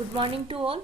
Good morning to all.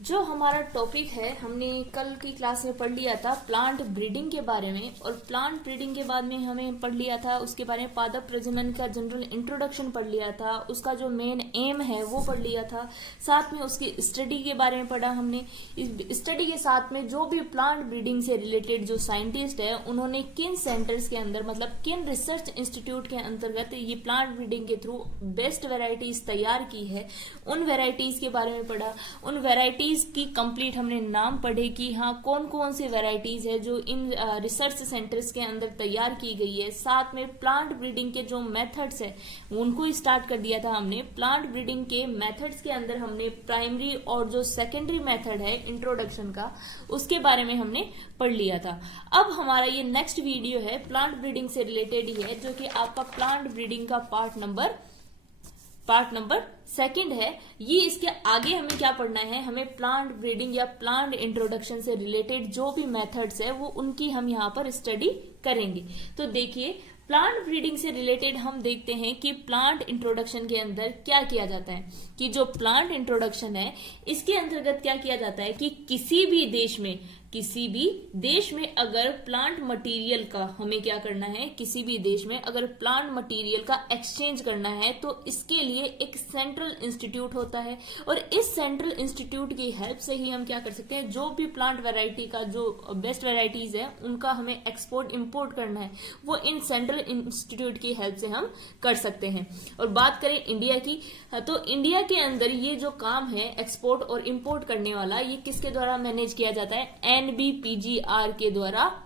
जो हमारा topic है हमने कल की क्लास में पढ़ लिया था प्लांट ब्रीडिंग के बारे में, और प्लांट ब्रीडिंग के बाद में हमें पढ़ लिया था उसके बारे में पादप प्रजनन का जनरल इंट्रोडक्शन पढ़ लिया था, उसका जो मेन एम है वो पढ़ लिया था। साथ में उसकी स्टडी के बारे में पढ़ा हमने। इस स्टडी के साथ में जो भी प्लांट ब्रीडिंग से रिलेटेड जो साइंटिस्ट है उन्होंने किन सेंटर्स के अंदर मतलब किन रिसर्च इंस्टीट्यूट के अंतर्गत ये प्लांट ब्रीडिंग के थ्रू बेस्ट वेराइटीज तैयार की है, उन वेराइटीज के बारे में पढ़ा। उन वेराइटीज की कंप्लीट हमने नाम पढ़े कि हाँ कौन कौन सी वेराइटीज है जो इन रिसर्च सेंटर्स के अंदर तैयार की गई है। साथ में प्लांट ब्रीडिंग के जो मेथड्स है उनको स्टार्ट कर दिया था हमने। प्लांट ब्रीडिंग के मेथड्स के अंदर हमने प्राइमरी और जो सेकेंडरी मेथड है इंट्रोडक्शन का उसके बारे में हमने पढ़ लिया था। अब हमारा ये नेक्स्ट वीडियो है प्लांट ब्रीडिंग से रिलेटेड ही है, जो कि आपका प्लांट ब्रीडिंग का पार्ट नंबर सेकंड है। ये इसके आगे हमें क्या पढ़ना है, हमें प्लांट ब्रीडिंग या प्लांट इंट्रोडक्शन से रिलेटेड जो भी मेथड्स है वो उनकी हम यहाँ पर स्टडी करेंगे। तो देखिए प्लांट ब्रीडिंग से रिलेटेड हम देखते हैं कि प्लांट इंट्रोडक्शन के अंदर क्या किया जाता है, कि जो प्लांट इंट्रोडक्शन है इसके अंतर्गत क्या किया जाता है कि किसी भी देश में अगर प्लांट मटेरियल का हमें क्या करना है, किसी भी देश में अगर प्लांट मटेरियल का एक्सचेंज करना है तो इसके लिए एक सेंट्रल इंस्टीट्यूट होता है, और इस सेंट्रल इंस्टीट्यूट की हेल्प से ही हम क्या कर सकते हैं, जो भी प्लांट वैरायटी का जो बेस्ट वैरायटीज है उनका हमें एक्सपोर्ट इंपोर्ट करना है वो इन सेंट्रल इंस्टीट्यूट की हेल्प से हम कर सकते हैं। और बात करें इंडिया की, तो इंडिया के अंदर ये जो काम है एक्सपोर्ट और इंपोर्ट करने वाला, ये किसके द्वारा मैनेज किया जाता है, NBPGR के द्वारा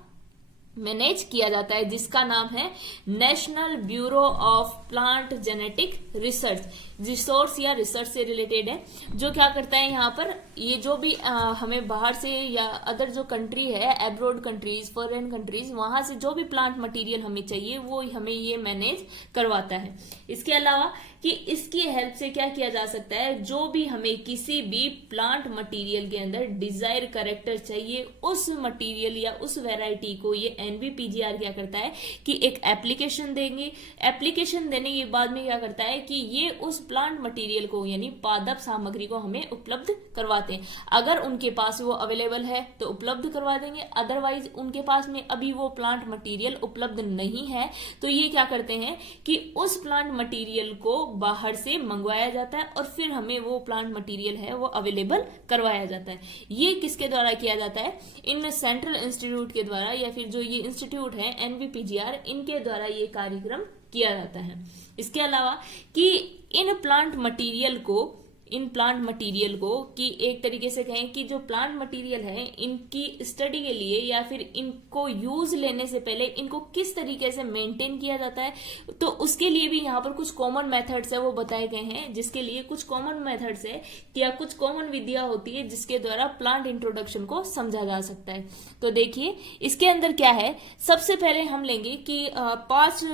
मैनेज किया जाता है, जिसका नाम है national bureau of plant genetic resource या रिसर्च से रिलेटेड है। जो क्या करता है यहाँ पर, ये जो भी हमें बाहर से या अदर जो कंट्री है एब्रोड कंट्रीज फॉरेन कंट्रीज वहां से जो भी प्लांट मटेरियल हमें चाहिए वो हमें ये मैनेज करवाता है। इसके अलावा कि इसकी हेल्प से क्या किया जा सकता है, जो भी हमें किसी भी प्लांट मटेरियल के अंदर डिजायर कैरेक्टर चाहिए उस मटेरियल या उस वैरायटी को ये NBPGR क्या करता है कि एक एप्लीकेशन देंगे। एप्लीकेशन देने के बाद में क्या करता है कि ये उस प्लांट मटेरियल को यानी पादप सामग्री को हमें उपलब्ध करवाते हैं। अगर उनके पास वो अवेलेबल है तो उपलब्ध करवा देंगे, अदरवाइज उनके पास में अभी वो प्लांट मटेरियल उपलब्ध नहीं है तो ये क्या करते हैं कि उस प्लांट मटेरियल को बाहर से मंगवाया जाता है और फिर हमें वो प्लांट मटेरियल है वो अवेलेबल करवाया जाता है। ये किसके द्वारा किया जाता है, इन सेंट्रल इंस्टीट्यूट के द्वारा, या फिर जो ये इंस्टीट्यूट है NBPGR इनके द्वारा ये कार्यक्रम किया जाता है। इसके अलावा कि इन प्लांट मटेरियल को कि एक तरीके से कहें कि जो प्लांट मटेरियल है इनकी स्टडी के लिए या फिर इनको यूज लेने से पहले इनको किस तरीके से मेंटेन किया जाता है, तो उसके लिए भी यहाँ पर कुछ कॉमन मेथड्स है वो बताए गए हैं, जिसके लिए कुछ कॉमन मेथड्स है या कुछ कॉमन विधियां होती है जिसके द्वारा प्लांट इंट्रोडक्शन को समझा जा सकता है। तो देखिए इसके अंदर क्या है, सबसे पहले हम लेंगे कि 5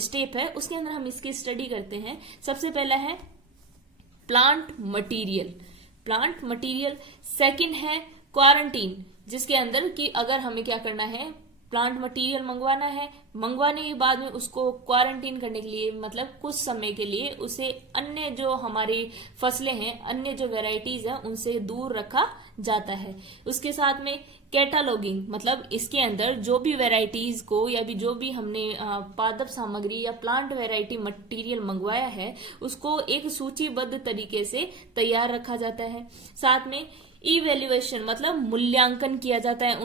स्टेप है उसके अंदर हम इसकी स्टडी करते हैं। सबसे पहला है प्लांट मटेरियल, सेकंड है क्वारंटीन, जिसके अंदर कि अगर हमें क्या करना है प्लांट मटेरियल मंगवाना है, मंगवाने के बाद में उसको क्वारंटीन करने के लिए मतलब कुछ समय के लिए उसे अन्य जो हमारी फसलें हैं अन्य जो वेराइटीज हैं उनसे दूर रखा जाता है। उसके साथ में कैटालॉगिंग, मतलब इसके अंदर जो भी वेराइटीज को या भी जो भी हमने पादप सामग्री या प्लांट वेराइटी मटेरियल मंगवाया है उसको एक सूचीबद्ध तरीके से तैयार रखा जाता है। साथ में इवेल्युएशन मतलब मूल्यांकन किया जाता है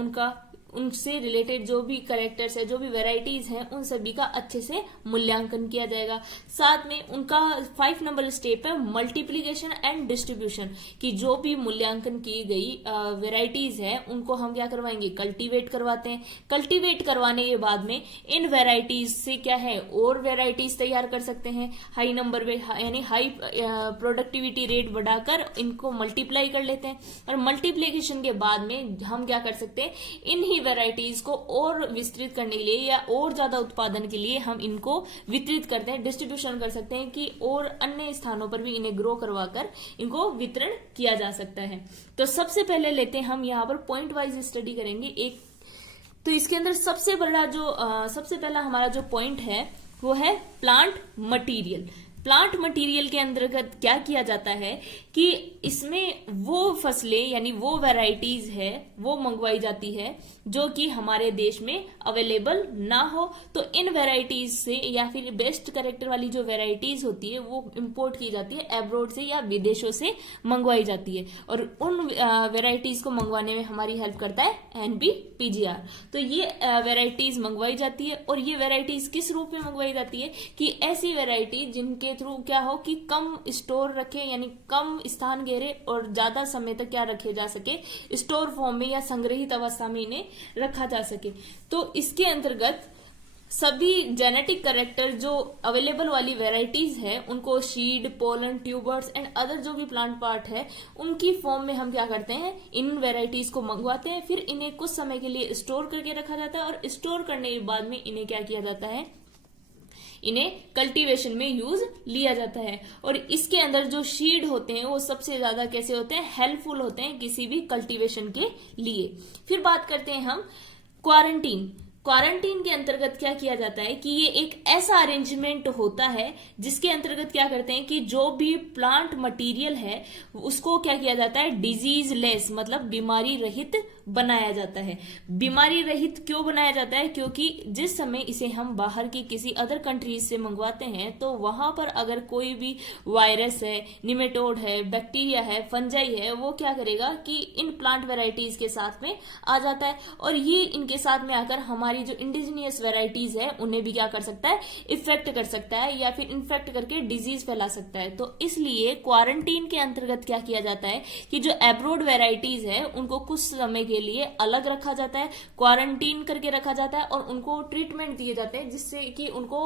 उनसे रिलेटेड जो भी कैरेक्टर्स है जो भी वेराइटीज हैं उन सभी का अच्छे से मूल्यांकन किया जाएगा। साथ में उनका 5 नंबर स्टेप है मल्टीप्लीकेशन एंड डिस्ट्रीब्यूशन, कि जो भी मूल्यांकन की गई वेराइटीज है उनको हम क्या करवाएंगे, कल्टीवेट करवाते हैं। कल्टीवेट करवाने के बाद में इन वेराइटीज से क्या है और वेराइटीज तैयार कर सकते हैं। हाई नंबर पे यानी हाई प्रोडक्टिविटी रेट बढ़ाकर इनको मल्टीप्लाई कर लेते हैं, और मल्टीप्लीकेशन के बाद में हम क्या कर सकते हैं, इन ही वेराइटीज को और विस्तृत करने के लिए या और ज्यादा उत्पादन के लिए हम इनको वितरित करते हैं, डिस्ट्रीब्यूशन कर सकते हैं कि और अन्य स्थानों पर भी इन्हें ग्रो करवाकर इनको वितरण किया जा सकता है। तो सबसे पहले लेते हैं हम यहाँ पर पॉइंट वाइज स्टडी करेंगे एक। तो इसके अंदर सबसे पहला हमारा जो पॉइंट है वो है प्लांट मटेरियल। प्लांट मटेरियल के अंतर्गत क्या किया जाता है कि इसमें वो फसलें यानी वो वैरायटीज है वो मंगवाई जाती है जो कि हमारे देश में अवेलेबल ना हो, तो इन वैरायटीज से या फिर बेस्ट कैरेक्टर वाली जो वैरायटीज होती है वो इंपोर्ट की जाती है, एब्रोड से या विदेशों से मंगवाई जाती है, और उन वैरायटीज को मंगवाने में हमारी हेल्प करता है NBPGR। तो ये वैरायटीज मंगवाई जाती है, और ये वैरायटीज किस रूप में मंगवाई जाती है कि ऐसी वैरायटी जिनके थ्रू क्या हो कि कम स्टोर रखे यानी कम स्थान घेरे और ज्यादा समय तक क्या रखे जा सके, स्टोर फॉर्म में या संग्रहित अवस्था में इन्हें रखा जा सके। तो इसके अंतर्गत सभी जेनेटिक कैरेक्टर जो अवेलेबल वाली वैरायटीज है उनको seed, pollen, tubers and other जो भी प्लांट पार्ट है उनकी फॉर्म में हम क्या करते हैं, इन वैरायटीज को मंगवाते हैं, फिर इन्हें कुछ समय के लिए स्टोर करके रखा जाता है, और स्टोर करने के बाद में इन्हें क्या किया जाता है, इन्हें कल्टीवेशन में यूज लिया जाता है। और इसके अंदर जो सीड होते हैं वो सबसे ज्यादा कैसे होते हैं, हेल्पफुल होते हैं किसी भी कल्टीवेशन के लिए। फिर बात करते हैं हम क्वारंटीन। क्वारंटीन के अंतर्गत क्या किया जाता है कि ये एक ऐसा अरेंजमेंट होता है जिसके अंतर्गत क्या करते हैं कि जो भी प्लांट मटेरियल है उसको क्या किया जाता है, डिजीज लेस मतलब बीमारी रहित बनाया जाता है। बीमारी रहित क्यों बनाया जाता है, क्योंकि जिस समय इसे हम बाहर की किसी अदर कंट्रीज से मंगवाते हैं तो वहां पर अगर कोई भी वायरस है, निमेटोड है, बैक्टीरिया है, फंजाई है, वो क्या करेगा कि इन प्लांट वेराइटीज के साथ में आ जाता है, और ये इनके साथ में आकर हमारी जो इंडिजिनियस वेराइटीज है उन्हें भी क्या कर सकता है, इफेक्ट कर सकता है या फिर इन्फेक्ट करके डिजीज फैला सकता है। तो इसलिए क्वारंटीन के अंतर्गत क्या किया जाता है कि जो एब्रोड वेराइटीज है उनको कुछ समय के लिए अलग रखा जाता है, क्वारंटीन करके रखा जाता है, और उनको ट्रीटमेंट दिए जाते हैं जिससे कि उनको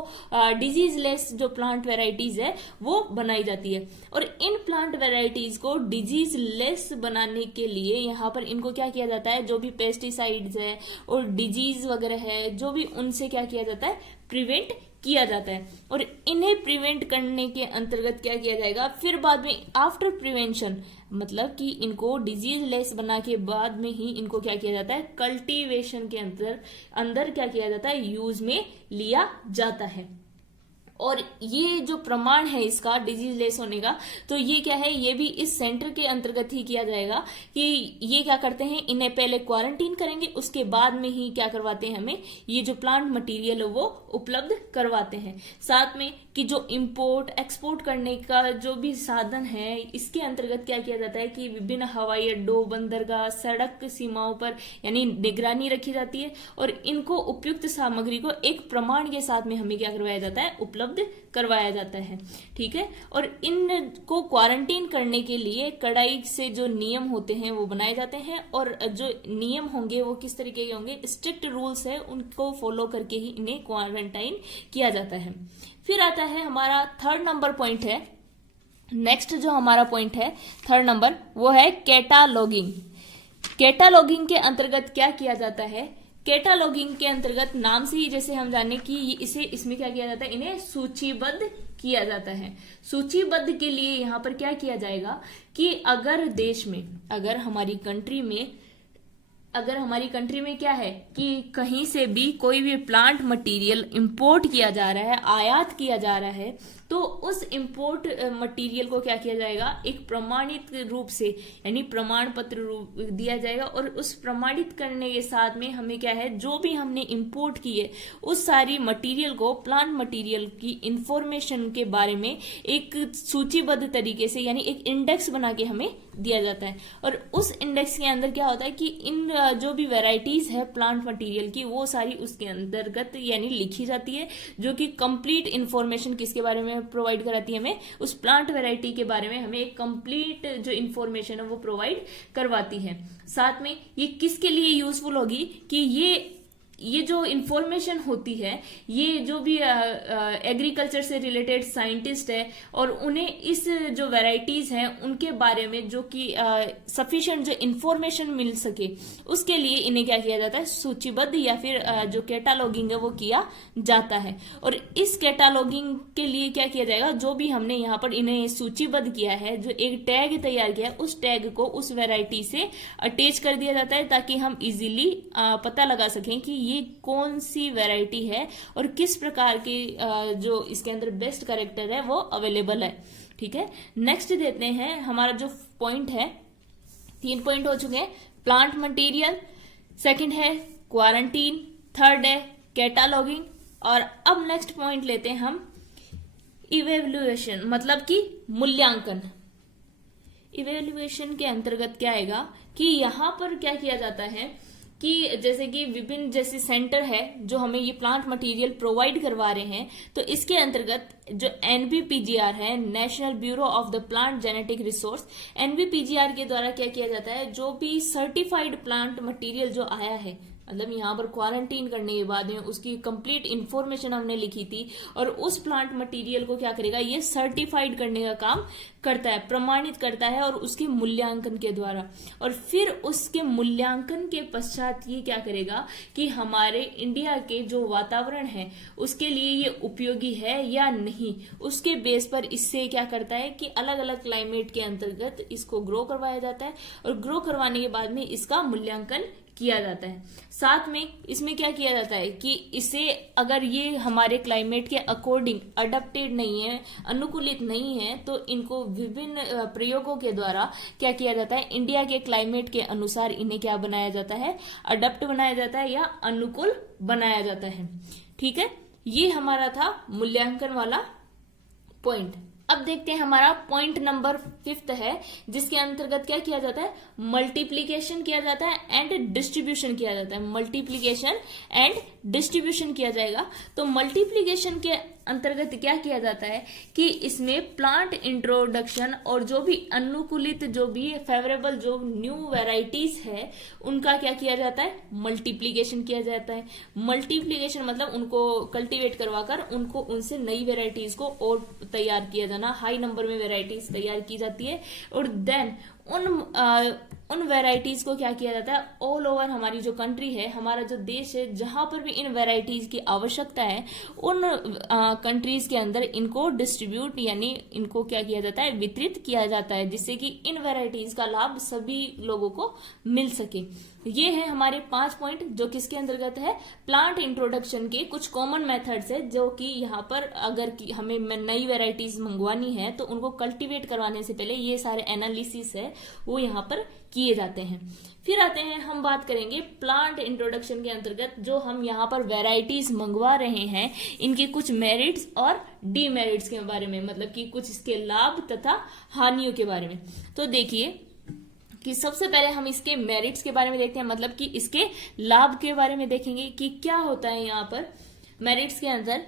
डिजीज लेस जो प्लांट वेराइटीज है वो बनाई जाती है। और इन प्लांट वेराइटीज को डिजीज लेस बनाने के लिए यहाँ पर इनको क्या किया जाता है, जो भी पेस्टिसाइड्स है और डिजीज वगैरह है जो भी, उनसे क्या किया जाता है, प्रिवेंट किया जाता है। और इन्हें प्रिवेंट करने के अंतर्गत क्या किया जाएगा, फिर बाद में आफ्टर प्रिवेंशन मतलब कि इनको डिजीज लेस बना के बाद में ही इनको क्या किया जाता है, कल्टीवेशन के अंदर क्या किया जाता है, यूज में लिया जाता है। और ये जो प्रमाण है इसका डिजीज लेस होने का, तो ये क्या है, ये भी इस सेंटर के अंतर्गत ही किया जाएगा कि ये क्या करते हैं, इन्हें पहले क्वारंटीन करेंगे, उसके बाद में ही क्या करवाते हैं, हमें ये जो प्लांट मटेरियल है वो उपलब्ध करवाते हैं। साथ में कि जो इंपोर्ट एक्सपोर्ट करने का जो भी साधन है इसके अंतर्गत क्या किया जाता है कि विभिन्न हवाई अड्डों, बंदरगाह, सड़क सीमाओं पर यानी निगरानी रखी जाती है, और इनको उपयुक्त सामग्री को एक प्रमाण के साथ में हमें क्या करवाया जाता है, उपलब्ध करवाया जाता है। ठीक है, और इनको क्वारंटीन करने के लिए कड़ाई से जो नियम होते हैं वो बनाए जाते हैं, और जो नियम होंगे वो किस तरीके के होंगे, स्ट्रिक्ट रूल्स है उनको फॉलो करके ही इन्हें क्वारंटाइन किया जाता है। फिर आता है हमारा थर्ड नंबर पॉइंट है, नेक्स्ट जो हमारा पॉइंट है थर्ड नंबर वो है कैटालॉगिंग। कैटालॉगिंग के अंतर्गत क्या किया जाता है, कैटालॉगिंग के अंतर्गत नाम से ही जैसे हम जाने कि इसमें क्या किया जाता है, इन्हें सूचीबद्ध किया जाता है। सूचीबद्ध के लिए यहाँ पर क्या किया जाएगा कि अगर देश में, अगर हमारी कंट्री में क्या है कि कहीं से भी कोई भी प्लांट मटेरियल इंपोर्ट किया जा रहा है, आयात किया जा रहा है, तो उस इंपोर्ट मटेरियल को क्या किया जाएगा, एक प्रमाणित रूप से यानी प्रमाण पत्र रूप दिया जाएगा, और उस प्रमाणित करने के साथ में हमें क्या है, जो भी हमने इंपोर्ट की है उस सारी मटेरियल को, प्लांट मटेरियल की इंफॉर्मेशन के बारे में एक सूचीबद्ध तरीके से यानी एक इंडेक्स बना के हमें दिया जाता है। और उस इंडेक्स के अंदर क्या होता है कि इन जो भी वेराइटीज है प्लांट मटेरियल की वो सारी उसके अंतर्गत यानी लिखी जाती है, जो कि कंप्लीट इंफॉर्मेशन किसके बारे में प्रोवाइड कराती है, हमें उस प्लांट वेराइटी के बारे में हमें एक कंप्लीट जो इंफॉर्मेशन है वो प्रोवाइड करवाती है। साथ में ये किसके लिए यूजफुल होगी कि ये जो इंफॉर्मेशन होती है, ये जो भी एग्रीकल्चर से रिलेटेड साइंटिस्ट है और उन्हें इस जो वैराइटीज हैं उनके बारे में जो कि सफिशिएंट जो इंफॉर्मेशन मिल सके, उसके लिए इन्हें क्या किया जाता है, सूचीबद्ध या फिर जो कैटालॉगिंग है वो किया जाता है। और इस कैटालॉगिंग के लिए क्या किया जाएगा, जो भी हमने यहाँ पर इन्हें सूचीबद्ध किया है, जो एक टैग तैयार किया है, उस टैग को उस वैरायटी से अटैच कर दिया जाता है ताकि हम इजीली पता लगा सकें कि ये कौन सी वैरायटी है और किस प्रकार की जो इसके अंदर बेस्ट कैरेक्टर है वो अवेलेबल है। ठीक है, नेक्स्ट देते हैं हमारा जो पॉइंट है, 3 पॉइंट हो चुके हैं। प्लांट मटेरियल, सेकंड है क्वारंटीन, थर्ड है कैटालॉगिंग, और अब नेक्स्ट पॉइंट लेते हैं हम इवेल्युएशन, मतलब कि मूल्यांकन। इवेल्युएशन के अंतर्गत क्या आएगा कि यहां पर क्या किया जाता है कि जैसे कि विभिन्न जैसे सेंटर है जो हमें ये प्लांट मटेरियल प्रोवाइड करवा रहे हैं, तो इसके अंतर्गत जो एनबीपीजीआर है, national bureau of the plant genetic resource, NBPGR के द्वारा क्या किया जाता है, जो भी सर्टिफाइड प्लांट मटेरियल जो आया है, मतलब यहाँ पर क्वारंटीन करने के बाद में उसकी कंप्लीट इंफॉर्मेशन हमने लिखी थी, और उस प्लांट मटेरियल को क्या करेगा, ये सर्टिफाइड करने का काम करता है, प्रमाणित करता है, और उसके मूल्यांकन के द्वारा, और फिर उसके मूल्यांकन के पश्चात ये क्या करेगा कि हमारे इंडिया के जो वातावरण है उसके लिए ये उपयोगी है या नहीं, उसके बेस पर इससे क्या करता है कि अलग अलग क्लाइमेट के अंतर्गत इसको ग्रो करवाया जाता है, और ग्रो करवाने के बाद में इसका मूल्यांकन किया जाता है। साथ में इसमें क्या किया जाता है कि इसे अगर ये हमारे क्लाइमेट के अकॉर्डिंग अडेप्टेड नहीं है, अनुकूलित नहीं है, तो इनको विभिन्न प्रयोगों के द्वारा क्या किया जाता है, इंडिया के क्लाइमेट के अनुसार इन्हें क्या बनाया जाता है, अडेप्ट बनाया जाता है या अनुकूल बनाया जाता है। ठीक है, ये हमारा था मूल्यांकन वाला पॉइंट। अब देखते हैं हमारा पॉइंट नंबर 5 है, जिसके अंतर्गत क्या किया जाता है, मल्टीप्लीकेशन किया जाता है एंड डिस्ट्रीब्यूशन किया जाता है। मल्टीप्लीकेशन एंड डिस्ट्रीब्यूशन किया जाएगा। तो मल्टीप्लीकेशन के अंतर्गत क्या किया जाता है कि इसमें प्लांट इंट्रोडक्शन और जो भी अनुकूलित, जो भी फेवरेबल जो न्यू वैरायटीज है, उनका क्या किया जाता है, मल्टीप्लीकेशन किया जाता है। मल्टीप्लीकेशन मतलब उनको कल्टीवेट करवाकर उनको उनसे नई वेराइटीज को और तैयार किया जाना, हाई नंबर में वेराइटीज तैयार की जाती है, और देन उन वेराइटीज को क्या किया जाता है, ऑल ओवर हमारी जो कंट्री है, हमारा जो देश है, जहां पर भी इन वेराइटीज की आवश्यकता है, उन कंट्रीज के अंदर इनको डिस्ट्रीब्यूट यानी इनको क्या किया जाता है, वितरित किया जाता है, जिससे कि इन वेराइटीज का लाभ सभी लोगों को मिल सके। ये है हमारे 5 पॉइंट, जो किसके अंतर्गत है, प्लांट इंट्रोडक्शन के कुछ कॉमन मेथड्स है, जो कि यहाँ पर अगर हमें नई वेराइटीज मंगवानी है तो उनको कल्टीवेट करवाने से पहले ये सारे एनालिसिस है वो यहाँ पर किए जाते हैं। फिर आते हैं, हम बात करेंगे प्लांट इंट्रोडक्शन के अंतर्गत जो हम यहाँ पर वेराइटीज मंगवा रहे हैं, इनके कुछ मेरिट्स और डीमेरिट्स के बारे में, मतलब कि कुछ इसके लाभ तथा हानियों के बारे में। तो देखिए कि सबसे पहले हम इसके मेरिट्स के बारे में देखते हैं, मतलब कि इसके लाभ के बारे में देखेंगे कि क्या होता है यहाँ पर मेरिट्स के अंदर,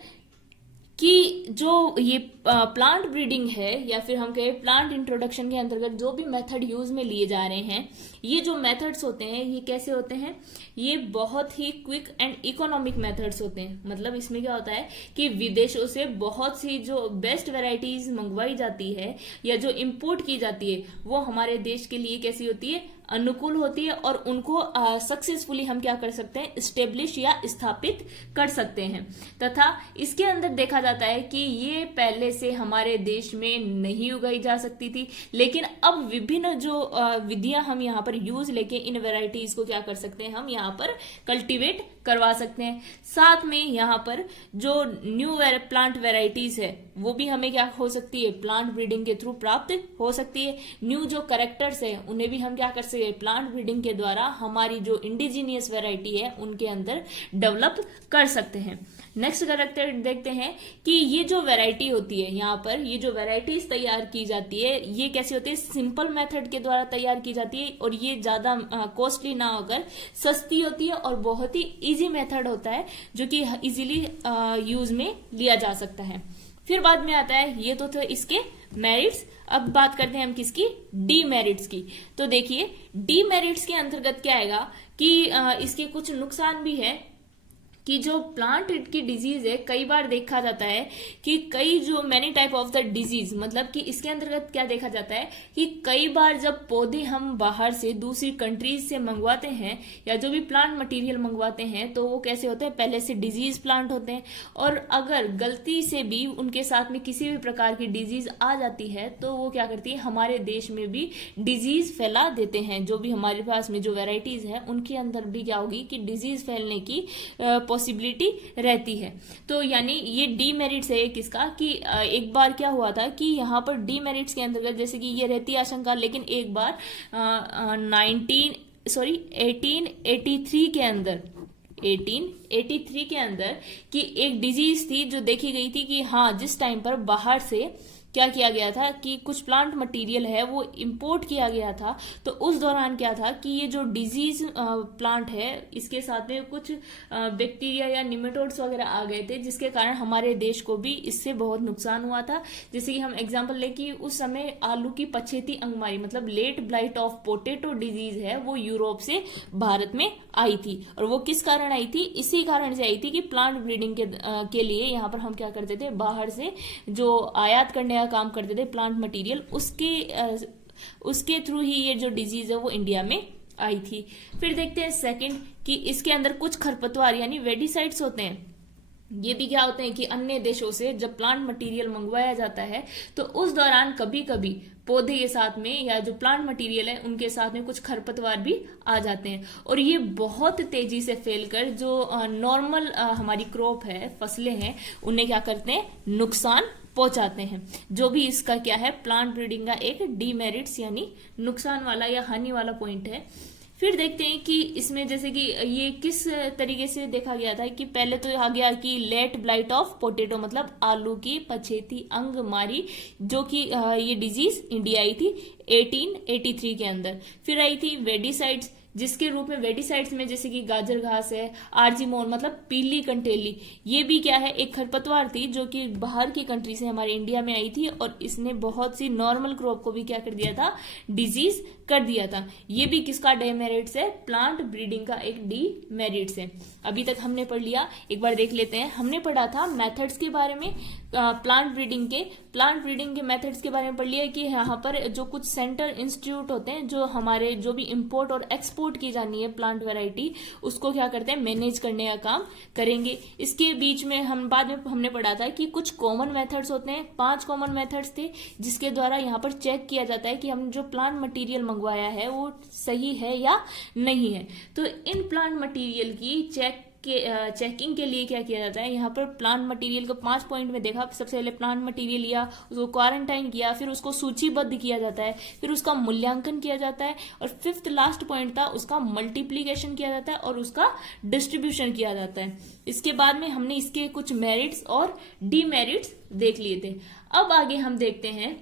कि जो ये प्लांट ब्रीडिंग है या फिर हम कहें प्लांट इंट्रोडक्शन के अंतर्गत जो भी मेथड यूज में लिए जा रहे हैं, ये जो मेथड्स होते हैं ये कैसे होते हैं, ये बहुत ही क्विक एंड इकोनॉमिक मेथड्स होते हैं। मतलब इसमें क्या होता है कि विदेशों से बहुत सी जो बेस्ट वेराइटीज मंगवाई जाती है या जो इम्पोर्ट की जाती है, वो हमारे देश के लिए कैसी होती है, अनुकूल होती है, और उनको सक्सेसफुली हम क्या कर सकते हैं, स्टेब्लिश या स्थापित कर सकते हैं। तथा इसके अंदर देखा जाता है कि ये पहले से हमारे देश में नहीं उगाई जा सकती थी, लेकिन अब विभिन्न जो विधियां हम यहाँ पर यूज लेके इन वेराइटीज को क्या कर सकते हैं, हम यहाँ पर कल्टीवेट करवा सकते हैं। साथ में यहाँ पर जो न्यू प्लांट वेराइटीज है वो भी हमें क्या हो सकती है, प्लांट ब्रीडिंग के थ्रू प्राप्त हो सकती है। न्यू जो कैरेक्टर्स है उन्हें भी हम क्या कर सकते हैं, प्लांट ब्रीडिंग के द्वारा हमारी जो इंडिजीनियस वेराइटी है उनके अंदर डेवलप कर सकते हैं। नेक्स्ट कैरेक्टर देखते हैं कि ये जो वैरायटी होती है, यहाँ पर ये जो वैरायटीज तैयार की जाती है ये कैसी होती है, सिंपल मेथड के द्वारा तैयार की जाती है, और ये ज्यादा कॉस्टली ना होकर सस्ती होती है, और बहुत ही इजी मेथड होता है जो कि इजीली यूज में लिया जा सकता है। फिर बाद में आता है, ये तो थे इसके मेरिट्स। अब बात करते हैं हम किसकी, डीमेरिट्स की। तो देखिए डीमेरिट्स के अंतर्गत क्या आएगा कि इसके कुछ नुकसान भी है, कि जो प्लांट की डिजीज है, कई बार देखा जाता है कि कई जो many type of the disease, मतलब कि इसके अंतर्गत क्या देखा जाता है कि कई बार जब पौधे हम बाहर से दूसरी कंट्रीज से मंगवाते हैं या जो भी प्लांट मटेरियल मंगवाते हैं तो वो कैसे होते हैं, पहले से डिजीज प्लांट होते हैं, और अगर गलती से भी उनके साथ में किसी भी प्रकार की डिजीज आ जाती है तो वो क्या करती है, हमारे देश में भी डिजीज फैला देते हैं। जो भी हमारे पास में जो वेराइटीज है उनके अंदर भी क्या होगी कि डिजीज फैलने की पॉसिबिलिटी रहती है। तो यानी ये डीमेरिट्स है किसका, कि एक बार क्या हुआ था कि यहाँ पर डीमेरिट्स के अंतर्गत जैसे कि ये रहती आशंका, लेकिन एक बार 1883 के अंदर 1883 के अंदर कि एक डिजीज थी जो देखी गई थी कि हाँ, जिस टाइम पर बाहर से क्या किया गया था कि कुछ प्लांट मटेरियल है वो इंपोर्ट किया गया था, तो उस दौरान क्या था कि ये जो डिजीज प्लांट है इसके साथ में कुछ बैक्टीरिया या निमेटोड्स वगैरह आ गए थे, जिसके कारण हमारे देश को भी इससे बहुत नुकसान हुआ था। जैसे कि हम एग्जांपल ले कि उस समय आलू की पछेती अंगमारी मतलब late blight of potato disease है वो यूरोप से भारत में आई थी, और वो किस कारण आई थी, इसी कारण से आई थी कि प्लांट ब्रीडिंग के लिए यहाँ पर हम क्या करते थे, बाहर से जो आयात करने काम करते थे प्लांट मटेरियल, उसके थ्रू ही ये जो डिजीज है वो इंडिया में आई थी। फिर देखते हैं सेकंड कि इसके अंदर कुछ खरपतवार यानी वेडिसाइड्स होते हैं। ये भी क्या होते हैं कि अन्य देशों से जब प्लांट मटेरियल मंगवाया जाता है तो उस दौरान कभी कभी पौधे के साथ में या जो प्लांट मटेरियल है उनके साथ में कुछ खरपतवार भी आ जाते हैं, और ये बहुत तेजी से फैलकर जो नॉर्मल हमारी क्रॉप है, फसलें हैं, उन्हें क्या करते हैं, नुकसान पहुंचाते हैं। जो भी इसका क्या है, प्लांट ब्रीडिंग का एक डीमेरिट्स यानी नुकसान वाला या हानि वाला पॉइंट है। फिर देखते हैं कि इसमें जैसे कि ये किस तरीके से देखा गया था कि पहले तो आ गया कि लेट ब्लाइट ऑफ पोटैटो मतलब आलू की पछेती अंगमारी, जो कि ये डिजीज इंडिया आई थी 1883 के अंदर। फिर आई थी वेडिसाइड्स, जिसके रूप में वेडिसाइड्स में जैसे कि गाजर घास है, आर्जिमोन मतलब पीली कंटेली, ये भी क्या है, एक खरपतवार थी जो कि बाहर की कंट्री से हमारे इंडिया में आई थी और इसने बहुत सी नॉर्मल क्रॉप को भी क्या कर दिया था, डिजीज कर दिया था। ये भी किसका डेमेरिट्स है, प्लांट ब्रीडिंग का एक डीमेरिट्स है। अभी तक हमने पढ़ लिया, एक बार देख लेते हैं। हमने पढ़ा था मेथड्स के बारे में, प्लांट ब्रीडिंग के मेथड्स के बारे में पढ़ लिया कि यहाँ पर जो कुछ सेंटर इंस्टीट्यूट होते हैं जो हमारे जो भी इंपोर्ट और एक्सपोर्ट की जानी है प्लांट वैरायटी, उसको क्या करते हैं, मैनेज करने का काम करेंगे। इसके बीच में हम बाद में हमने पढ़ा था कि कुछ कॉमन मेथड्स होते हैं, 5 कॉमन मेथड्स थे जिसके द्वारा यहाँ पर चेक किया जाता है कि हम जो प्लांट मटेरियल मंगवाया है वो सही है या नहीं है। तो इन प्लांट मटेरियल की चेकिंग के लिए क्या किया जाता है, यहाँ पर प्लांट मटेरियल को 5 पॉइंट में देखा। सबसे पहले प्लांट मटेरियल लिया, उसको क्वारंटाइन किया, फिर उसको सूचीबद्ध किया जाता है, फिर उसका मूल्यांकन किया जाता है, और 5th लास्ट पॉइंट था उसका मल्टीप्लीकेशन किया जाता है और उसका डिस्ट्रीब्यूशन किया जाता है। इसके बाद में हमने इसके कुछ मेरिट्स और डीमेरिट्स देख लिए थे। अब आगे हम देखते हैं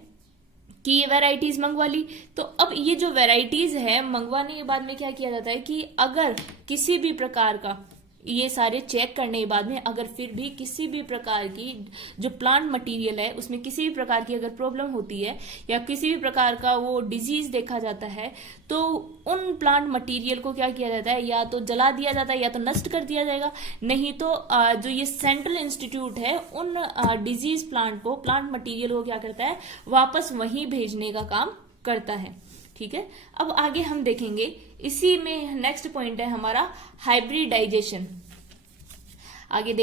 कि ये वैरायटीज मंगवा ली, तो अब ये जो वैरायटीज है मंगवाने के बाद में क्या किया जाता है कि अगर किसी भी प्रकार का, ये सारे चेक करने के बाद में अगर फिर भी किसी भी प्रकार की जो प्लांट मटेरियल है उसमें किसी भी प्रकार की अगर प्रॉब्लम होती है या किसी भी प्रकार का वो डिजीज देखा जाता है, तो उन प्लांट मटेरियल को क्या किया जाता है, या तो जला दिया जाता है या तो नष्ट कर दिया जाएगा, नहीं तो जो ये सेंट्रल इंस्टीट्यूट है उन डिजीज प्लांट मटेरियल को क्या करता है, वापस वहीं भेजने का काम करता है। ठीक है, अब आगे हम देखेंगे, इसी में नेक्स्ट पॉइंट है हमारा हाइब्रिडाइजेशन। आगे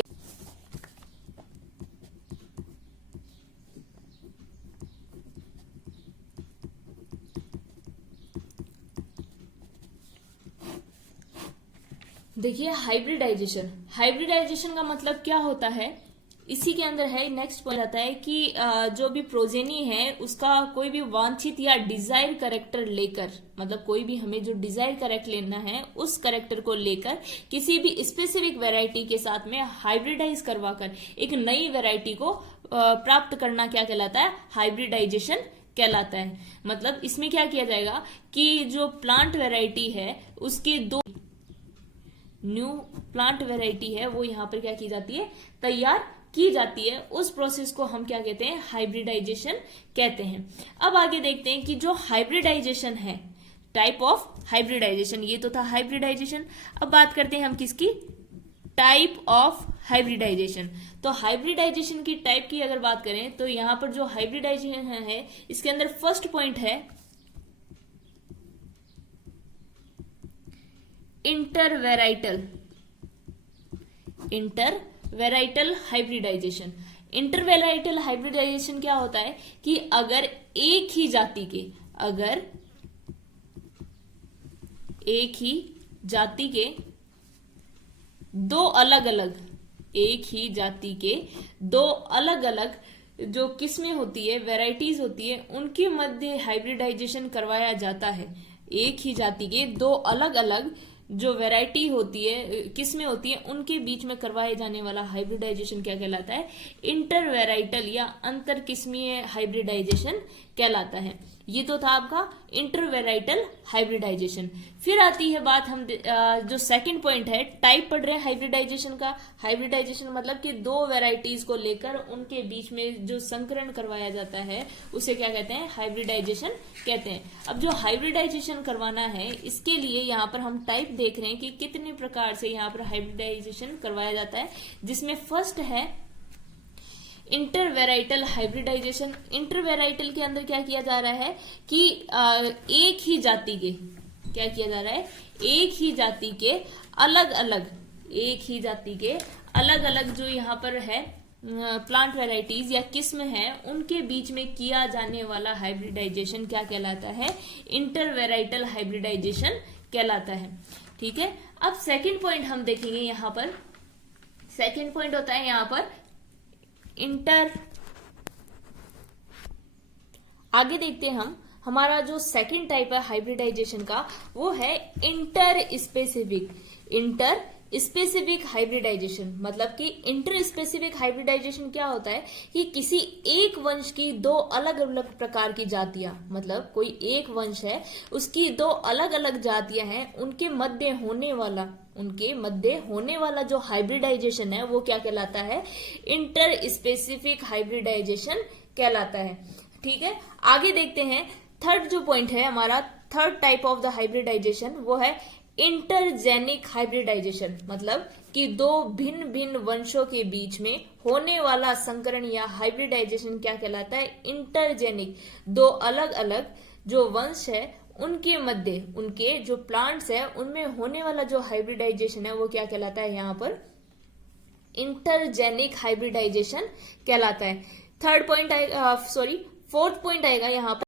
देखिए हाइब्रिडाइजेशन का मतलब क्या होता है, इसी के अंदर है नेक्स्ट पॉइंट आता है कि जो भी प्रोजेनी है उसका कोई भी वांछित या डिजायर कैरेक्टर लेकर, मतलब कोई भी हमें जो डिजायर कैरेक्टर लेना है उस कैरेक्टर को लेकर किसी भी स्पेसिफिक वैरायटी के साथ में हाइब्रिडाइज करवाकर एक नई वैरायटी को प्राप्त करना क्या कहलाता है, हाइब्रिडाइजेशन कहलाता है। मतलब इसमें क्या किया जाएगा कि जो प्लांट वैरायटी है उसके दो न्यू प्लांट वैरायटी है वो यहाँ पर क्या की जाती है, तैयार की जाती है। उस प्रोसेस को हम क्या कहते हैं, हाइब्रिडाइजेशन कहते हैं। अब आगे देखते हैं कि जो हाइब्रिडाइजेशन है, टाइप ऑफ हाइब्रिडाइजेशन, ये तो था हाइब्रिडाइजेशन। अब बात करते हैं हम किसकी, टाइप ऑफ हाइब्रिडाइजेशन। तो हाइब्रिडाइजेशन की टाइप की अगर बात करें तो यहां पर जो हाइब्रिडाइजेशन है इसके अंदर फर्स्ट पॉइंट है इंटरवेराइटल हाइब्रिडाइजेशन। इंटरवेराइटल हाइब्रिडाइजेशन क्या होता है कि अगर एक ही जाति के दो अलग अलग जो किस्में होती है, वैरायटीज होती है, उनके मध्य हाइब्रिडाइजेशन करवाया जाता है। एक ही जाति के दो अलग अलग जो वैरायटी होती है, किस्में होती है, उनके बीच में करवाए जाने वाला हाइब्रिडाइजेशन क्या कहलाता है? इंटरवेराइटल या अंतर किस्मीय हाइब्रिडाइजेशन कहलाता है। ये तो था आपका इंटरवेराइटल हाइब्रिडाइजेशन। फिर आती है बात, हम जो सेकंड पॉइंट है, टाइप पढ़ रहे हैं हाइब्रिडाइजेशन का। हाइब्रिडाइजेशन मतलब कि दो वैरायटीज को लेकर उनके बीच में जो संकरण करवाया जाता है उसे क्या कहते हैं? हाइब्रिडाइजेशन कहते हैं। अब जो हाइब्रिडाइजेशन करवाना है इसके लिए यहाँ पर हम टाइप देख रहे हैं कि कितने प्रकार से यहाँ पर हाइब्रिडाइजेशन करवाया जाता है, जिसमें फर्स्ट है इंटरवेराइटल हाइब्रिडाइजेशन। इंटरवेराइटल के अंदर क्या किया जा रहा है कि एक ही जाति के क्या किया जा रहा है? एक ही जाति के अलग अलग जो यहाँ पर है प्लांट वैरायटीज या किस्म है, उनके बीच में किया जाने वाला हाइब्रिडाइजेशन क्या कहलाता है? इंटरवेराइटल हाइब्रिडाइजेशन कहलाता है। ठीक है। अब सेकंड पॉइंट हम देखेंगे यहाँ पर। सेकंड पॉइंट होता है यहाँ पर आगे देखते हैं हम। हमारा जो सेकंड टाइप है हाइब्रिडाइजेशन का वो है इंटर स्पेसिफिक हाइब्रिडाइजेशन। मतलब कि इंटर स्पेसिफिक हाइब्रिडाइजेशन क्या होता है कि किसी एक वंश की दो अलग अलग प्रकार की जातियां, मतलब कोई एक वंश है उसकी दो अलग अलग जातियां हैं, उनके मध्य होने वाला जो हाइब्रिडाइजेशन है वो क्या कहलाता है? इंटर स्पेसिफिक हाइब्रिडाइजेशन कहलाता है। ठीक है। आगे देखते हैं। थर्ड जो पॉइंट है हमारा, third type of the hybridisation वो है इंटरजेनिक हाइब्रिडाइजेशन। मतलब कि दो भिन्न भिन्न वंशों के बीच में होने वाला संकरण या हाइब्रिडाइजेशन क्या कहलाता है? इंटरजेनिक। दो अलग अलग जो वंश है उनके मध्य, उनके जो प्लांट्स है उनमें होने वाला जो हाइब्रिडाइजेशन है वो क्या कहलाता है? यहाँ पर इंटरजेनिक हाइब्रिडाइजेशन कहलाता है। फोर्थ पॉइंट आएगा यहाँ पर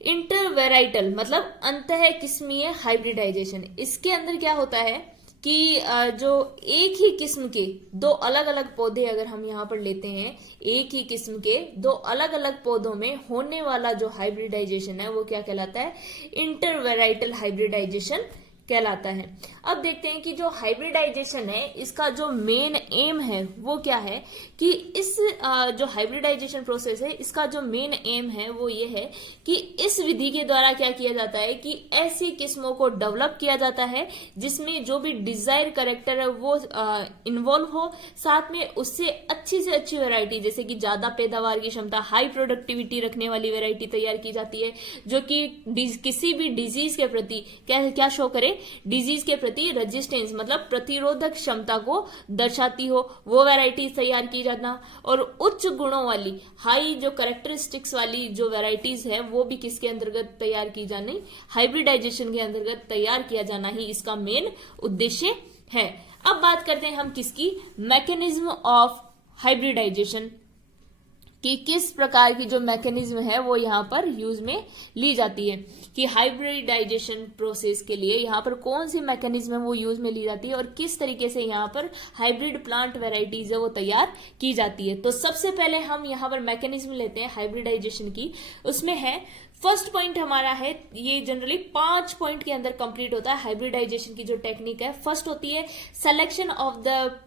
इंटरवेराइटल, मतलब अंतः किस्मीय हाइब्रिडाइजेशन। इसके अंदर क्या होता है कि जो एक ही किस्म के दो अलग अलग पौधे अगर हम यहाँ पर लेते हैं, एक ही किस्म के दो अलग अलग पौधों में होने वाला जो हाइब्रिडाइजेशन है वो क्या कहलाता है? इंटरवेराइटल हाइब्रिडाइजेशन कहलाता है। अब देखते हैं कि जो हाइब्रिडाइजेशन है इसका जो मेन एम है वो क्या है कि इस जो हाइब्रिडाइजेशन प्रोसेस है इसका जो मेन एम है वो ये है कि इस विधि के द्वारा क्या किया जाता है कि ऐसी किस्मों को डेवलप किया जाता है जिसमें जो भी डिजायर कैरेक्टर है वो इन्वॉल्व हो, साथ में उससे अच्छी से अच्छी वैरायटी, जैसे कि ज्यादा पैदावार की क्षमता, हाई प्रोडक्टिविटी रखने वाली वैरायटी तैयार की जाती है, जो कि किसी भी डिजीज के प्रति क्या शो करे? डिजीज के प्रति रेजिस्टेंस, मतलब प्रतिरोधक क्षमता को दर्शाती हो, वो वैरायटीज तैयार की जाना। और उच्च गुणों वाली, हाई जो कैरेक्टरिस्टिक्स वाली जो वैरायटीज है वो भी किसके अंतर्गत तैयार की जानी? हाइब्रिडाइजेशन के अंतर्गत तैयार किया जाना ही इसका मेन उद्देश्य है। अब बात करते हैं हम किसकी? मैकेनिज्म ऑफ हाइब्रिडाइजेशन कि किस प्रकार की जो मैकेनिज्म है वो यहाँ पर यूज में ली जाती है, कि हाइब्रिडाइजेशन प्रोसेस के लिए यहाँ पर कौन सी मैकेनिज्म है वो यूज में ली जाती है और किस तरीके से यहाँ पर हाइब्रिड प्लांट वेराइटीज है वो तैयार की जाती है। तो सबसे पहले हम यहाँ पर मैकेनिज्म लेते हैं हाइब्रिडाइजेशन की। उसमें है फर्स्ट पॉइंट हमारा है, ये जनरली 5 पॉइंट के अंदर कंप्लीट होता है हाइब्रिडाइजेशन की जो टेक्निक है। फर्स्ट होती है selection of the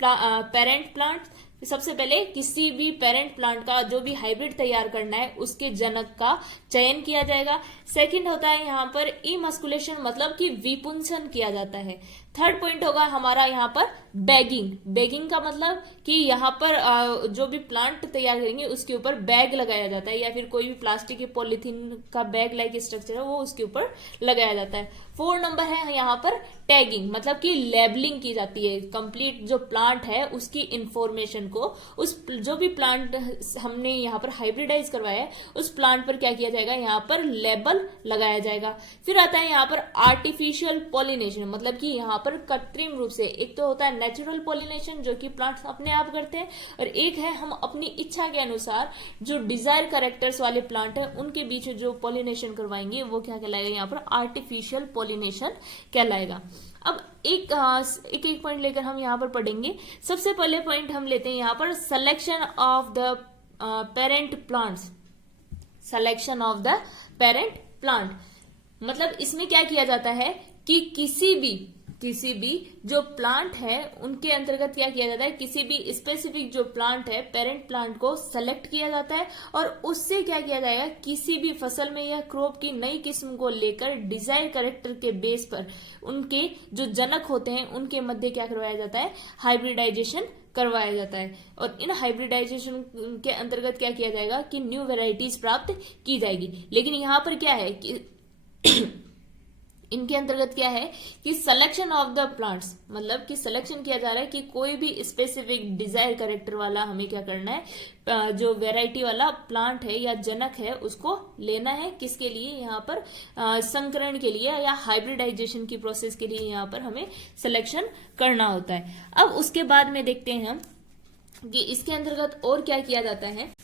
parent plant. सबसे पहले किसी भी पेरेंट प्लांट का जो भी हाइब्रिड तैयार करना है उसके जनक का चयन किया जाएगा। सेकंड होता है यहाँ पर इमस्कुलेशन, मतलब कि विपुंसन किया जाता है। थर्ड पॉइंट होगा हमारा यहाँ पर बैगिंग। बैगिंग का मतलब कि यहाँ पर जो भी प्लांट तैयार करेंगे उसके ऊपर बैग लगाया जाता है, या फिर कोई भी प्लास्टिक के पॉलीथीन का बैग लाइक स्ट्रक्चर है वो उसके ऊपर लगाया जाता है। 4 नंबर है यहाँ पर टैगिंग, मतलब कि लेबलिंग की जाती है। कंप्लीट जो प्लांट है उसकी इंफॉर्मेशन को, उस जो भी प्लांट हमने यहाँ पर हाइब्रिडाइज करवाया है उस प्लांट पर क्या किया जाएगा, यहाँ पर लेबल लगाया जाएगा। फिर आता है यहाँ पर आर्टिफिशियल पॉलिनेशन, मतलब कि यहाँ पर कृत्रिम रूप से, एक तो होता है नेचुरल पॉलिनेशन जो कि प्लांट्स अपने आप करते हैं, और एक है हम अपनी इच्छा के अनुसार जो डिजायर कैरेक्टर्स वाले प्लांट है उनके बीच जो पॉलिनेशन करवाएंगे वो क्या कहलाएगा, यहाँ पर आर्टिफिशियल पॉलिनेशन कहलाएगा। अब एक एक पॉइंट लेकर हम यहाँ पर पढ़ेंगे। सबसे पहले पॉइंट हम लेते हैं यहाँ पर selection of the parent plants. Selection of the parent plant मतलब इसमें क्या किया जाता है कि किसी भी जो प्लांट है उनके अंतर्गत क्या किया जाता है, किसी भी स्पेसिफिक जो प्लांट है पेरेंट प्लांट को सेलेक्ट किया जाता है, और उससे क्या किया जाएगा, किसी भी फसल में या क्रॉप की नई किस्म को लेकर डिजायर कैरेक्टर के बेस पर उनके जो जनक होते हैं उनके मध्य क्या करवाया जाता है, हाइब्रिडाइजेशन करवाया जाता है। और इन हाइब्रिडाइजेशन के अंतर्गत क्या किया जाएगा कि न्यू वेराइटीज प्राप्त की जाएगी। लेकिन यहाँ पर क्या है कि इनके अंतर्गत क्या है कि सिलेक्शन ऑफ द प्लांट्स, मतलब कि सिलेक्शन किया जा रहा है कि कोई भी स्पेसिफिक डिजायर कैरेक्टर वाला हमें क्या करना है, जो वैरायटी वाला प्लांट है या जनक है उसको लेना है। किसके लिए, यहाँ पर संकरण के लिए या हाइब्रिडाइजेशन की प्रोसेस के लिए यहाँ पर हमें सिलेक्शन करना होता है। अब उसके बाद में देखते हैं हम कि इसके अंतर्गत और क्या किया जाता है,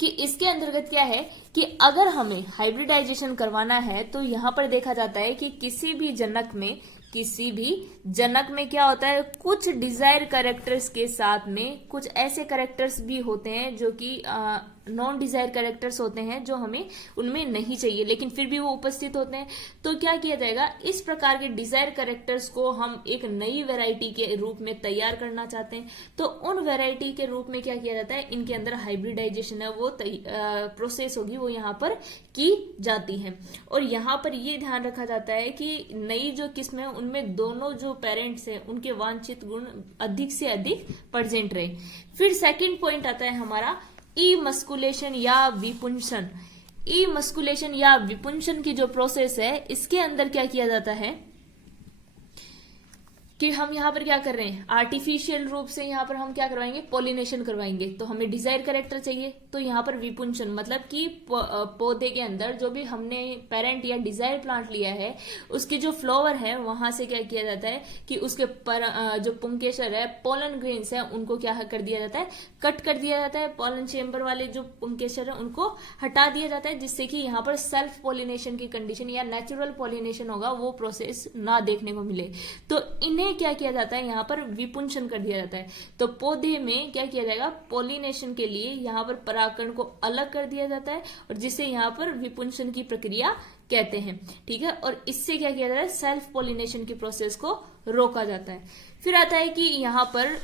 कि इसके अंतर्गत क्या है कि अगर हमें हाइब्रिडाइजेशन करवाना है तो यहां पर देखा जाता है कि किसी भी जनक में क्या होता है, कुछ डिजायर कैरेक्टर्स के साथ में कुछ ऐसे कैरेक्टर्स भी होते हैं जो कि नॉन डिजायर कैरेक्टर्स होते हैं जो हमें उनमें नहीं चाहिए लेकिन फिर भी वो उपस्थित होते हैं। तो क्या किया जाएगा, इस प्रकार के डिजायर कैरेक्टर्स को हम एक नई वैरायटी के रूप में तैयार करना चाहते हैं, तो उन वैरायटी के रूप में क्या किया जाता है, इनके अंदर हाइब्रिडाइजेशन है वो प्रोसेस होगी वो यहाँ पर की जाती है। और यहाँ पर ये ध्यान रखा जाता है कि नई जो किस्म है उनमें दोनों जो पेरेंट्स हैं उनके वांछित गुण अधिक से अधिक प्रेजेंट रहे। फिर सेकंड पॉइंट आता है हमारा ई मस्कुलेशन या विपुंसन। ई मस्कुलेशन या विपुंसन की जो प्रोसेस है इसके अंदर क्या किया जाता है कि हम यहाँ पर क्या कर रहे हैं, आर्टिफिशियल रूप से यहाँ पर हम क्या करवाएंगे, पॉलिनेशन करवाएंगे। तो हमें डिजायर कैरेक्टर चाहिए, तो यहाँ पर विपुंसन मतलब कि पौधे के अंदर जो भी हमने पेरेंट या डिजायर प्लांट लिया है उसके जो फ्लावर है वहां से क्या किया जाता है कि उसके पर जो पुंकेसर है, पोलन ग्रेन्स है, उनको क्या कर दिया जाता है, कट कर दिया जाता है। पोलन चेम्बर वाले जो पुंकेसर है उनको हटा दिया जाता है, जिससे कि यहाँ पर सेल्फ पॉलिनेशन की कंडीशन या नेचुरल पॉलिनेशन होगा वो प्रोसेस ना देखने को मिले। तो इन्हें क्या किया जाता है, यहाँ पर विपुंसन कर दिया जाता है। तो पौधे में क्या किया जाएगा, पॉलिनेशन के लिए यहाँ पर परागकण को अलग कर दिया जाता है और जिसे यहाँ पर विपुंसन की प्रक्रिया कहते हैं। ठीक है, और इससे क्या किया जाता है, सेल्फ पॉलिनेशन की प्रोसेस को रोका जाता है। फिर आता है कि यहाँ पर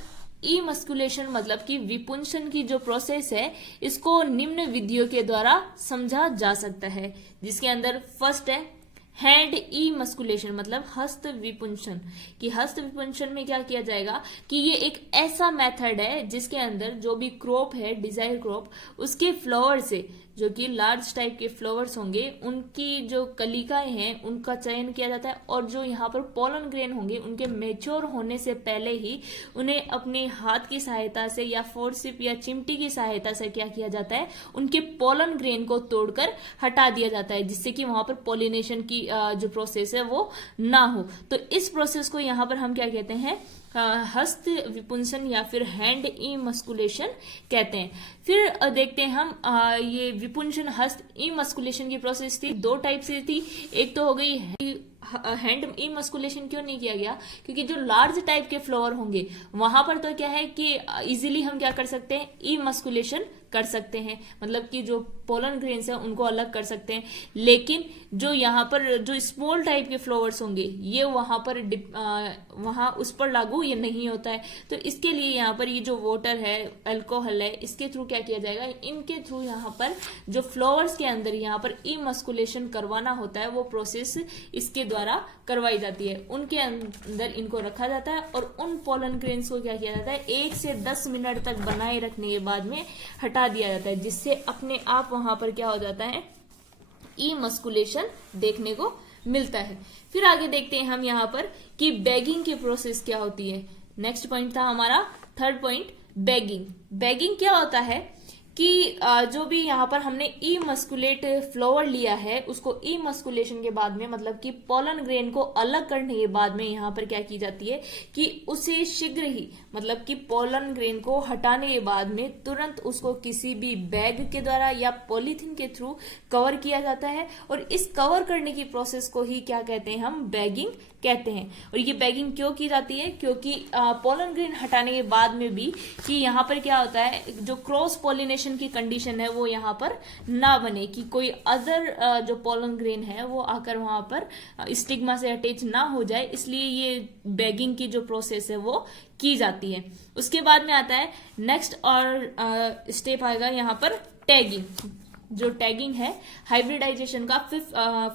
ई मस्कुलेशन मतलब कि विपुंसन की जो प्रोसेस है इसको निम्न विधियों के द्वारा समझा जा सकता है, जिसके अंदर फर्स्ट है हैंड ई मस्कुलेशन मतलब हस्त विपुंसन। कि हस्त विपुंसन में क्या किया जाएगा कि ये एक ऐसा मेथड है जिसके अंदर जो भी क्रॉप है, डिजायर क्रॉप, उसके फ्लावर से जो कि लार्ज टाइप के फ्लावर्स होंगे उनकी जो कलिकाएं हैं उनका चयन किया जाता है, और जो यहाँ पर पोलन ग्रेन होंगे उनके मेच्योर होने से पहले ही उन्हें अपने हाथ की सहायता से या फोर्सिप या चिमटी की सहायता से क्या किया जाता है, उनके पोलन ग्रेन को तोड़कर हटा दिया जाता है, जिससे कि वहां पर पॉलिनेशन की जो प्रोसेस है वो ना हो। तो इस प्रोसेस को यहाँ पर हम क्या कहते हैं, हस्त विपुंसन या फिर हैंड ई मस्कुलेशन कहते हैं। फिर देखते हैं हम ये विपुंसन हस्त ई मस्कुलेशन की प्रोसेस थी, 2 टाइप से थी। एक तो हो गई हैंड इमस्कुलेशन क्यों नहीं किया गया? क्योंकि जो लार्ज टाइप के फ्लावर होंगे वहां पर तो क्या है कि इजीली हम क्या कर सकते हैं, इमस्कुलेशन कर सकते हैं, मतलब कि जो पोलन ग्रेन्स है उनको अलग कर सकते हैं। लेकिन जो यहाँ पर जो स्मॉल टाइप के फ्लावर्स होंगे ये वहां पर वहां उस पर लागू ये नहीं होता है। तो इसके लिए यहाँ पर ये जो वाटर है, अल्कोहल है, इसके थ्रू क्या किया जाएगा, इनके थ्रू यहाँ पर जो फ्लावर्स के अंदर यहाँ पर इमस्कुलेशन करवाना होता है वो प्रोसेस इसके द्वारा करवाई जाती है। उनके अंदर इनको रखा जाता है और उन पोलन ग्रेन्स को क्या किया जाता है, 1 से 10 मिनट तक बनाए रखने के बाद में हटा दिया जाता है, जिससे अपने आप वहां पर क्या हो जाता है, इमस्कुलेशन देखने को मिलता है। फिर आगे देखते हैं हम यहाँ पर कि बैगिंग की प्रोसेस क्या होती है। नेक्स्ट पॉइंट था हमारा थर्ड पॉइंट, बैगिंग। बैगिंग क्या होता है कि जो भी यहाँ पर हमने इमस्कुलेट फ्लावर लिया है उसको इमस्कुलेशन के बाद में, मतलब कि पोलन ग्रेन को अलग करने के बाद में यहाँ पर क्या की जाती है कि उसे शीघ्र ही, मतलब कि पोलन ग्रेन को हटाने के बाद में तुरंत उसको किसी भी बैग के द्वारा या पॉलीथीन के थ्रू कवर किया जाता है। और इस कवर करने की प्रोसेस को ही क्या कहते हैं, हम बैगिंग कहते हैं। और ये बैगिंग क्यों की जाती है, क्योंकि पोलन ग्रेन हटाने के बाद में भी कि यहाँ पर क्या होता है, जो क्रॉस पोलिनेशन की कंडीशन है वो यहाँ पर ना बने, कि कोई अदर जो पोलन ग्रेन है वो आकर वहां पर स्टिग्मा से अटैच ना हो जाए, इसलिए ये बैगिंग की जो प्रोसेस है वो की जाती है। उसके बाद में आता है नेक्स्ट और स्टेप आएगा यहाँ पर टैगिंग। जो टैगिंग है हाइब्रिडाइजेशन का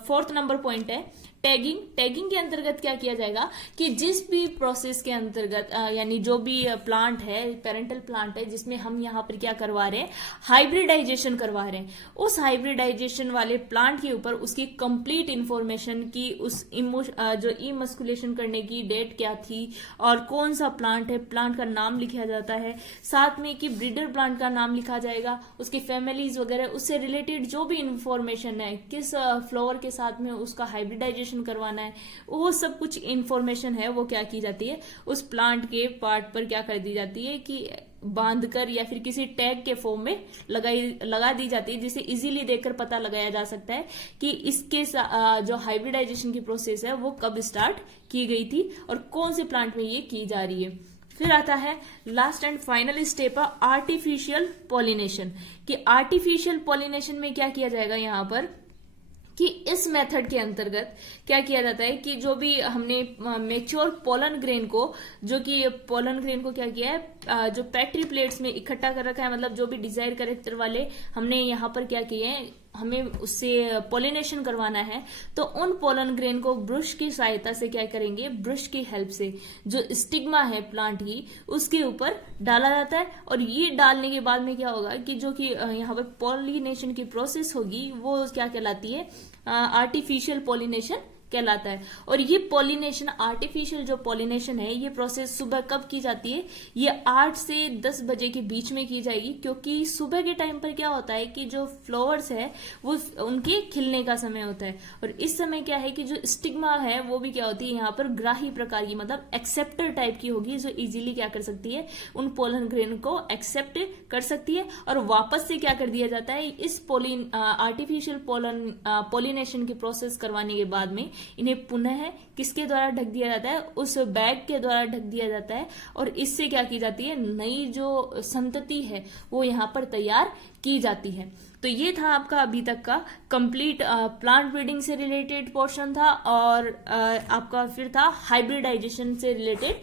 4th नंबर पॉइंट है टैगिंग। टैगिंग के अंतर्गत क्या किया जाएगा कि जिस भी प्रोसेस के अंतर्गत यानी जो भी प्लांट है, पेरेंटल प्लांट है, जिसमें हम यहाँ पर क्या करवा रहे हैं, हाइब्रिडाइजेशन करवा रहे हैं, उस हाइब्रिडाइजेशन वाले प्लांट के ऊपर उसकी कंप्लीट इंफॉर्मेशन की, उस जो इमस्कुलेशन करने की डेट क्या थी और कौन सा प्लांट है, प्लांट का नाम लिखा जाता है, साथ में कि ब्रीडर प्लांट का नाम लिखा जाएगा, उसकी फैमिलीज वगैरह, उससे रिलेटेड जो भी इंफॉर्मेशन है, किस फ्लावर के साथ में उसका हाइब्रिडाइजेशन करवाना है, वो सब कुछ इंफॉर्मेशन है वो क्या की जाती है, उस प्लांट के पार्ट पर क्या कर दी जाती है कि बांधकर या फिर किसी टैग के फॉर्म में लगा दी जाती है, जिसे इजीली देखकर पता लगाया जा सकता है कि इसके जो हाइब्रिडाइजेशन की प्रोसेस है वो कब स्टार्ट की गई थी और कौन से प्लांट में ये की जा रही है। फिर आता है लास्ट एंड फाइनल स्टेप है आर्टिफिशियल पॉलिनेशन। कि आर्टिफिशियल पॉलिनेशन में क्या किया जाएगा यहाँ पर कि इस मेथड के अंतर्गत क्या किया जाता है कि जो भी हमने मेच्योर पोलन ग्रेन को, जो कि पोलन ग्रेन को क्या किया है, जो पेट्री प्लेट्स में इकट्ठा कर रखा है, मतलब जो भी डिजायर कैरेक्टर वाले हमने यहाँ पर क्या किए हैं, हमें उससे पोलिनेशन करवाना है, तो उन पोलन ग्रेन को ब्रश की सहायता से क्या करेंगे, ब्रश की हेल्प से जो स्टिग्मा है प्लांट की उसके ऊपर डाला जाता है। और ये डालने के बाद में क्या होगा कि जो कि यहाँ पर पोलिनेशन की प्रोसेस होगी वो क्या कहलाती है, आर्टिफिशियल पोलिनेशन कहलाता है। और ये पोलिनेशन, आर्टिफिशियल जो पोलिनेशन है, ये प्रोसेस सुबह कब की जाती है, ये 8 से 10 बजे के बीच में की जाएगी, क्योंकि सुबह के टाइम पर क्या होता है कि जो फ्लावर्स है वो उनके खिलने का समय होता है। और इस समय क्या है कि जो स्टिग्मा है वो भी क्या होती है यहाँ पर ग्राही प्रकार की, मतलब एक्सेप्टर टाइप की होगी, जो इजीली क्या कर सकती है, उन पोलन ग्रेन को एक्सेप्ट कर सकती है। और वापस से क्या कर दिया जाता है, इस आर्टिफिशियल पोलिनेशन की प्रोसेस करवाने के बाद में इन्हें पुनः किसके द्वारा ढक दिया जाता है, उस बैग के द्वारा ढक दिया जाता है। और इससे क्या की जाती है, नई जो संतति है वो यहाँ पर तैयार की जाती है। तो ये था आपका अभी तक का कंप्लीट प्लांट ब्रीडिंग से रिलेटेड पोर्शन था, और आपका फिर था हाइब्रिडाइजेशन से रिलेटेड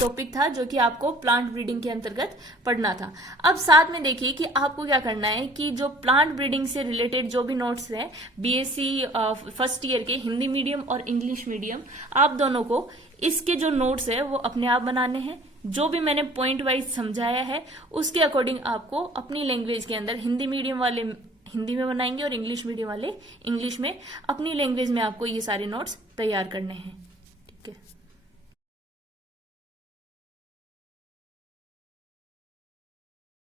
टॉपिक था, जो कि आपको प्लांट ब्रीडिंग के अंतर्गत पढ़ना था। अब साथ में देखिए कि आपको क्या करना है कि जो प्लांट ब्रीडिंग से रिलेटेड जो भी नोट्स हैं बीएससी फर्स्ट ईयर के हिंदी मीडियम और इंग्लिश मीडियम, आप दोनों को इसके जो नोट्स है वो अपने आप बनाने हैं। जो भी मैंने पॉइंट वाइज समझाया है उसके अकॉर्डिंग आपको अपनी लैंग्वेज के अंदर, हिंदी मीडियम वाले हिंदी में बनाएंगे और इंग्लिश मीडियम वाले इंग्लिश में, अपनी लैंग्वेज में आपको ये सारे नोट्स तैयार करने हैं। ठीक है।